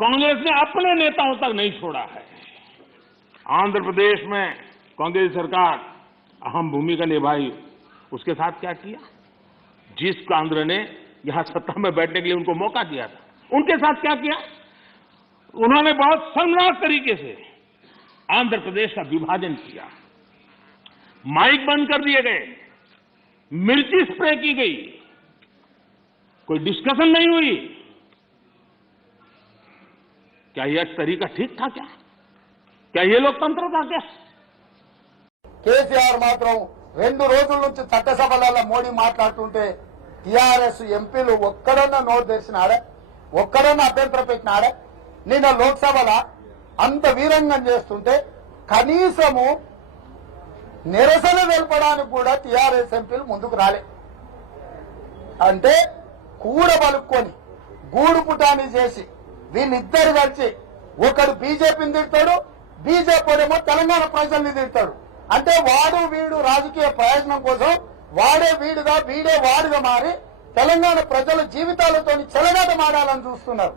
कांग्रेस ने अपने नेताओं तक नहीं छोड़ा है। आंध्र प्रदेश में कांग्रेस सरकार अहम भूमिका निभाई। उसके साथ क्या किया? जिस कांग्रेस ने यहाँ सत्ता में बैठने के लिए उनको मौका दिया था, उनके साथ क्या किया? उन्होंने बहुत शर्मनाक तरीके से आंध्र प्रदेश का विभाजन किया। माइक बंद कर दिए गए। मिर्ची स्प्रे की गई। कोई डिस्कशन नहीं हुई। क्या यह तरीका ठीक था क्या क्या ये लोकतंत्र था क्या కేసీఆర్ మాత్రం రెండు రోజుల నుంచి చట్టసభలలో మోడీ మాట్లాడుతుంటే టీఆర్ఎస్ ఎంపీలు ఒక్కడన్నా నోటు తెరిచినాడే ఒక్కడన్నా అభ్యంతరం పెట్టినాడే నిన్న లోక్సభలో అంత వీరంగం చేస్తుంటే కనీసము నిరసన తెలపడానికి కూడా టీఆర్ఎస్ ఎంపీలు ముందుకు రాలే అంటే కూడ బలుక్కొని గూడు పుటాని చేసి వీళ్ళిద్దరు కలిసి ఒకడు బీజేపీని తిడతాడు బీజేపీ ఏమో తెలంగాణ ప్రజల్ని తిడతాడు. అంటే వాడు వీడు రాజకీయ ప్రయోజనం కోసం వాడే వీడుగా వీడే వాడుగా మారి తెలంగాణ ప్రజల జీవితాలతో చెలగాటమాడాలని చూస్తున్నారు.